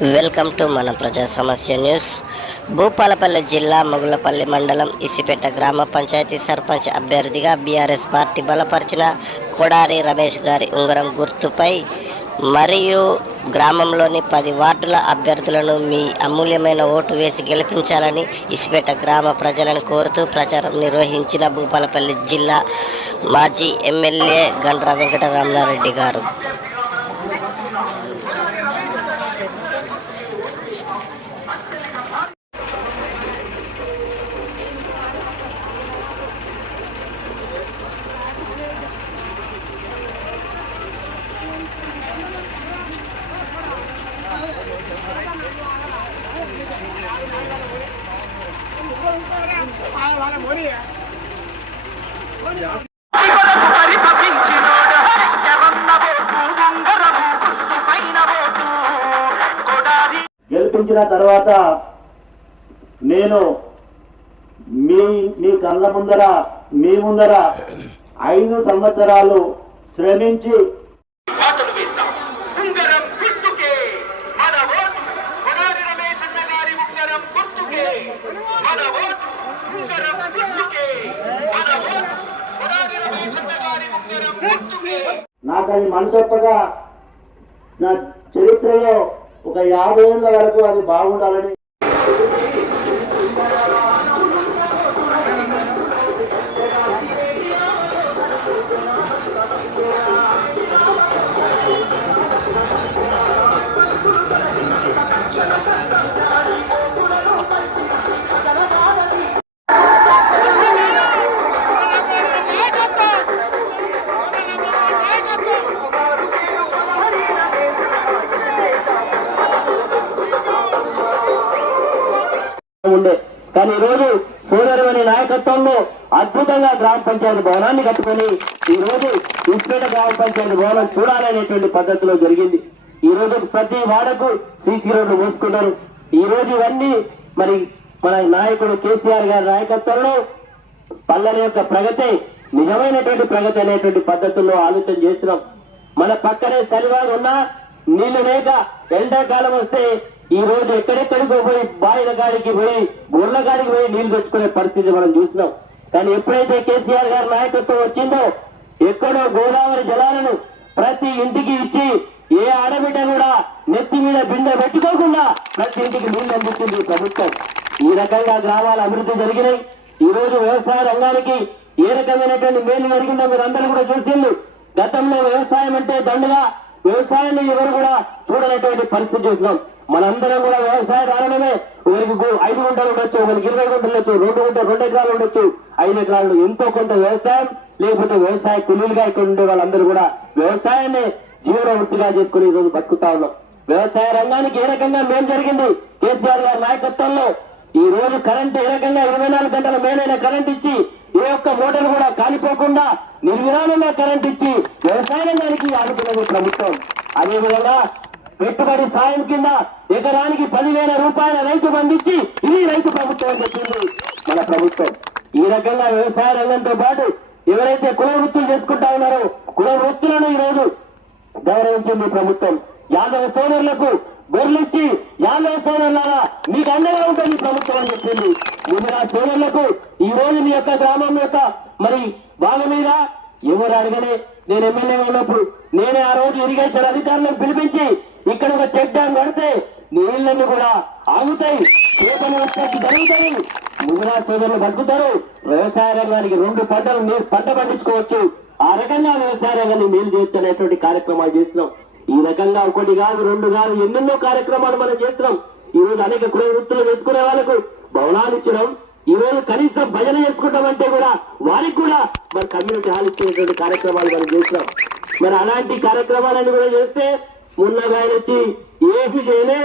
Welcome to మన ప్రజా సమస్య న్యూస్. భూపాలపల్లి జిల్లా మొగులపల్లి మండలం ఇసిపేట గ్రామ పంచాయతీ సర్పంచ్ అభ్యర్థిగా బీఆర్ఎస్ పార్టీ బలపరిచిన కొడారి రమేష్ గారి ఉంగరం గుర్తుపై మరియు గ్రామంలోని పది వార్డుల అభ్యర్థులను మీ అమూల్యమైన ఓటు వేసి గెలిపించాలని ఇసిపేట గ్రామ ప్రజలను కోరుతూ ప్రచారం నిర్వహించిన భూపాలపల్లి జిల్లా మాజీ ఎమ్మెల్యే గండ్ర వెంకటరమణారెడ్డి గారు. గెలిపించిన తర్వాత నేను మీ మీ కళ్ళ ముందర మీ ముందర ఐదు సంవత్సరాలు శ్రమించి పాటలు వేద్దాం ఉంగరం గుర్తుకే మన ఓటు కొడారి రమేశన్న గారి ఉంగరం గుర్తుకే మన ఓటు ఉంగరం గుర్తుకే మన ఓటు కొడారి రమేశన్న గారి ఉంగరం గుర్తుకే నాకు అది మనసొప్పగా నా చరిత్రలో ఒక యాభై ఏళ్ళ వరకు అది బాగుండాలని కానీ ఈరోజు రోజు నాయకత్వంలో అద్భుతంగా గ్రామ పంచాయతీ భవనాన్ని కట్టుకొని ఈ రోజు గ్రామ పంచాయతీ భవనం చూడాలనేటువంటి పద్ధతిలో జరిగింది. ఈ రోజు ప్రతి వాడకు సీసీ రోడ్లు మూసుకున్నారు ఈ రోజు ఇవన్నీ మరి మన నాయకుడు కేసీఆర్ గారి నాయకత్వంలో పల్లెల యొక్క ప్రగతి నిజమైనటువంటి ప్రగతి అనేటువంటి పద్ధతుల్లో ఆలోచన చేస్తున్నాం. మన పక్కనే సరివాగా ఉన్నా నీళ్ళు లేక ఎండాకాలం వస్తే ఈ రోజు ఎక్కడెక్కడికో పోయి బాయిల గాడికి పోయి ఊర్ల గాడికి పోయి నీళ్ళు తెచ్చుకునే పరిస్థితి మనం చూసినాం. కానీ ఎప్పుడైతే కేసీఆర్ గారి నాయకత్వం వచ్చిందో ఎక్కడో గోదావరి జలాలను ప్రతి ఇంటికి ఇచ్చి ఏ ఆడబిడ్డ కూడా నెత్తి మీద బిందె పెట్టుకోకుండా ప్రతి ఇంటికి నీళ్ళు అందిస్తుంది ప్రభుత్వం. ఈ రకంగా గ్రామాల అభివృద్ధి జరిగినాయి. ఈ రోజు వ్యవసాయ రంగానికి ఏ రకమైనటువంటి మేలు జరిగిందో మీరు అందరూ కూడా చూసిండు గతంలో వ్యవసాయం అంటే దండగా వ్యవసాయాన్ని ఎవరు కూడా చూడనటువంటి పరిస్థితి చూసినాం. మనందరం కూడా వ్యవసాయ కారణమే ఒకరికి ఐదు గుంటలు ఉండొచ్చు ఒకరికి ఇరవై గుంటలు ఉండొచ్చు రెండు గుంటలు రెండు ఎకరాలు ఉండొచ్చు. ఐదు ఎకరాలు ఎంతో కొంత వ్యవసాయం లేకపోతే వ్యవసాయ కూలీలుగా ఇక్కడ ఉండే వాళ్ళందరూ కూడా వ్యవసాయాన్ని జీవన వృత్తిగా చేసుకుని ఈరోజు రోజు బతుకుతా ఉన్నాం. వ్యవసాయ రంగానికి ఏ రకంగా మేం జరిగింది? కేసీఆర్ గారి నాయకత్వంలో ఈ రోజు కరెంటు ఏ రకంగా ఇరవై నాలుగు గంటల మేలైన కరెంట్ ఇచ్చి ఏ ఒక్క మోటార్ కూడా కాలిపోకుండా నిర్విరామంగా కరెంట్ ఇచ్చి వ్యవసాయ రంగానికి ఆదుకున్నది ప్రభుత్వం. అదేవిధంగా పెట్టుబడి సాయం కింద ఎకరానికి పదివేల రూపాయల రైతు బంధించి ఇది రైతు ప్రభుత్వం చెప్పింది మన ప్రభుత్వం. ఈ రకంగా వ్యవసాయ రంగంతో పాటు ఎవరైతే కుల వృత్తులు చేసుకుంటా ఉన్నారో కుల వృత్తులను ఈ రోజు గౌరవించింది ప్రభుత్వం. యాదవ సోదరులకు గొర్రెలిచ్చి యాదవ సోదరులారా మీకు అండగా ఉంటుంది ప్రభుత్వం అని చెప్పింది. ముందుగా సోదరులకు ఈ రోజు మీ యొక్క గ్రామం యొక్క మరి బాల మీద ఎవరు అడగనే నేను ఎమ్మెల్యే ఉన్నప్పుడు నేనే ఆ రోజు ఇరిగేషన్ అధికారులను పిలిపించి ఇక్కడ ఒక చెక్ డ్యాం కడితే కూడా ఆగుతాయి. ఉత్పత్తి జరుగుతాయి ముందుగా సోదరులు బతుకుతారు. వ్యవసాయ రంగానికి రెండు పంటలు నీరు పంట పండించుకోవచ్చు. ఆ రకంగా వ్యవసాయ రంగాన్ని మేలు చేస్తున్నటువంటి కార్యక్రమాలు చేస్తున్నాం. ఈ రకంగా ఒకటి కాదు రెండు కాదు ఎన్నెన్నో కార్యక్రమాలు మనం చేస్తున్నాం. ఈ రోజు అనేక కుల వృత్తులు వేసుకునే వాళ్ళకు భవనాలు ఇచ్చడం ఈ రోజు కనీసం భజన చేసుకుంటామంటే కూడా వారికి కూడా మరి కమ్యూనిటీ హాల్ ఇచ్చేటువంటి కార్యక్రమాలు మనం చేస్తున్నాం. మరి అలాంటి కార్యక్రమాలన్నీ కూడా చేస్తే మొన్నగా ఆయన వచ్చి ఏమి చేయలే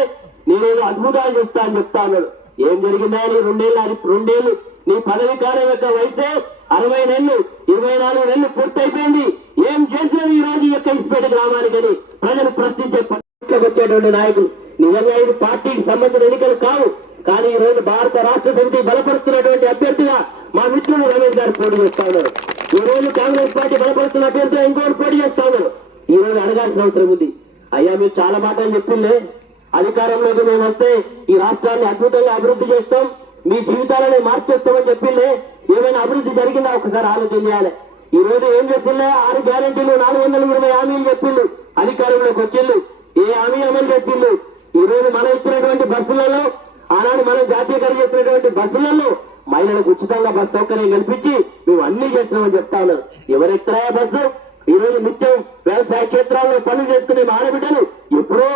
నేనేదో అద్భుతాలు చేస్తా అని చెప్తాను ఏం జరిగిందా నీ రెండేళ్ళు రెండేళ్ళు నీ పదవి కాలం యొక్క వయసే అరవై నెలలు ఇరవై నాలుగు నెలలు పూర్తయిపోయింది. ఏం చేసినవి ఈ రోజు ఈ యొక్క ఇసుపేట గ్రామానికని ప్రజలు ప్రశ్నించే పట్లకు వచ్చేటువంటి నాయకులు. నిజంగా ఇది పార్టీకి సంబంధించిన ఎన్నికలు కావు కానీ ఈ రోజు భారత రాష్ట్ర సమితి బలపరుస్తున్నటువంటి అభ్యర్థిగా మా మిత్రులు రమేష్ గారు పోటీ చేస్తా ఉన్నారు. ఈ రోజు కాంగ్రెస్ పార్టీ బలపరుస్తున్న అభ్యర్థిగా ఇంకోటి పోటీ చేస్తా ఉన్నారు. ఈ రోజు అడగాల్సిన అవసరం ఉంది. అయ్యా మీరు చాలా మాటలు చెప్పిండే. అధికారంలోకి మేము వస్తే ఈ రాష్ట్రాన్ని అద్భుతంగా అభివృద్ధి చేస్తాం. మీ జీవితాలని మార్చేస్తామని చెప్పిండే. ఏమైనా అభివృద్ధి జరిగిందా? ఒకసారి ఆలోచన చేయాలి. ఈ రోజు ఏం చెప్పిండే ఆరు గ్యారెంటీలు నాలుగు వందల ఇరవై హామీలు చెప్పిండు. అధికారంలోకి వచ్చిండు. ఏ హామీ అమలు చేసిండు? ఈ రోజు మనం ఇచ్చినటువంటి బస్సులలో ఆనాడు మనం జాతీయకరణ చేసినటువంటి బస్సులలో మహిళలకు ఉచితంగా బస్సు సౌకర్యం కల్పించి మేము అన్ని చేసినామని చెప్తా ఉన్నారు. ఎవరెక్కడా బస్సు? ఈ రోజు నిత్యం వ్యవసాయ క్షేత్రాల్లో పనులు చేసుకునే ఆడబిడ్డలు ఎప్పుడో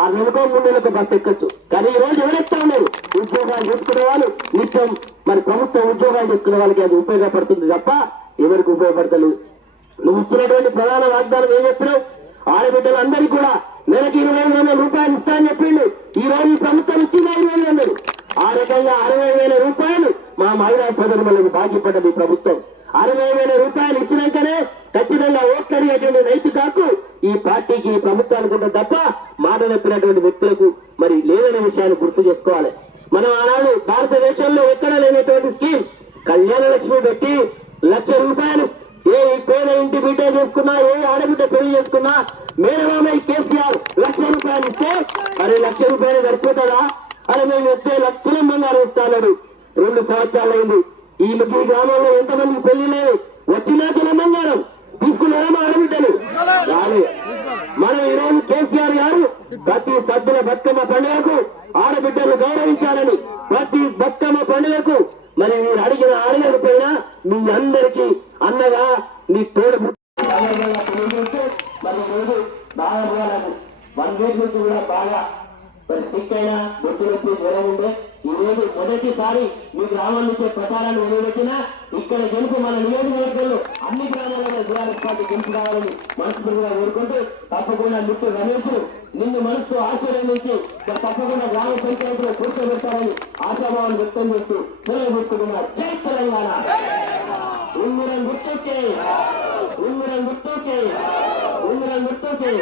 ఆరు నెలకో మూడు నెలలకు బస్సు ఎక్కచ్చు. కానీ ఈ రోజు ఎవరెక్తా ఉన్నారు? ఉద్యోగాలు చేసుకునే వాళ్ళు నిత్యం మరి ప్రభుత్వం ఉద్యోగాలు చేసుకునే వాళ్ళకి అది ఉపయోగపడుతుంది తప్ప ఎవరికి ఉపయోగపడతలేదు. నువ్వు ఇచ్చినటువంటి ప్రధాన వాగ్దానం ఏం చెప్పినావు ఆడబిడ్డలు అందరికీ కూడా నెలకి ఇరవై ఐదు వందల రూపాయలు ఇస్తానని చెప్పిండు. ఈ రోజు ఈ ప్రభుత్వం ఇచ్చింది ఐదు వేల వందలు ఆ రకంగా అరవై వేల రూపాయలు మా మహిళా సోదరులకు బాకీ పడ్డది ప్రభుత్వం. అరవై వేల రూపాయలు ఇచ్చినాకనే ఖచ్చితంగా అటువంటి రైతు కాకు ఈ పార్టీకి ఈ ప్రభుత్వానికి ఉంటుంది తప్ప మాటనెప్పినటువంటి వ్యక్తులకు మరి లేదనే విషయాన్ని గుర్తు చేసుకోవాలి. మనం ఆనాడు భారతదేశంలో ఎక్కడ లేనటువంటి స్కీమ్ కళ్యాణ లక్ష్మి పెట్టి లక్ష రూపాయలు ఏ పేద ఇంటి బిడ్డ చేసుకున్నా ఏ ఆడబిడ్డ పెళ్ళి చేసుకున్నా మేనమామ కేసీఆర్ లక్ష రూపాయలు ఇస్తే మరి లక్ష రూపాయలు సరిపోతుందా? అరే మేము వస్తే లక్షల మంది ఇస్తాడు రెండు సంవత్సరాలు అయింది ఈ ఈ గ్రామంలో ఎంతమంది పెళ్ళి లేదు? వచ్చినా బంగారం. తీసుకున్నారా మా ఆడబిడ్డలు? మనం ఈరోజు కేసీఆర్ గారు ప్రతి సభ్యుల బతుకమ్మ పండుగకు ఆడబిడ్డలు గౌరవించాలని ప్రతి బతుకమ్మ పండుగకు మరి మీరు అడిగిన అడగకపోయినా మీ అందరికీ అన్నగా మీ తోడు మరి రోజు బాగా వన్ వీక్ నుంచి కూడా బాగా మరి సిక్ అయినా బొట్టు నొప్పి జ్వరం ఉండే ఈ మొదటిసారి మీ గ్రామం నుంచే ప్రచారాన్ని వెలువెట్టినా ఇక్కడ గెలుపు మన నియోజకవర్గంలో అన్ని గ్రామాలలో టీఆర్ఎస్ పార్టీ గెలుపు కావాలని మనస్ఫూర్తిగా కోరుకుంటూ తప్పకుండా మిత్రుడు రమేష్ నిన్ను మనసు ఆశీర్వదించి మరి తప్పకుండా గ్రామ పంచాయతీలో కూర్చోబెడతారని ఆశాభావం వ్యక్తం చేస్తూ సెలవు పెట్టుకున్నారు జై తెలంగాణ! ఉంగురం గుర్తుకే! ఉంగురం గుర్తుకే! ఉంగురం గుర్తుకే!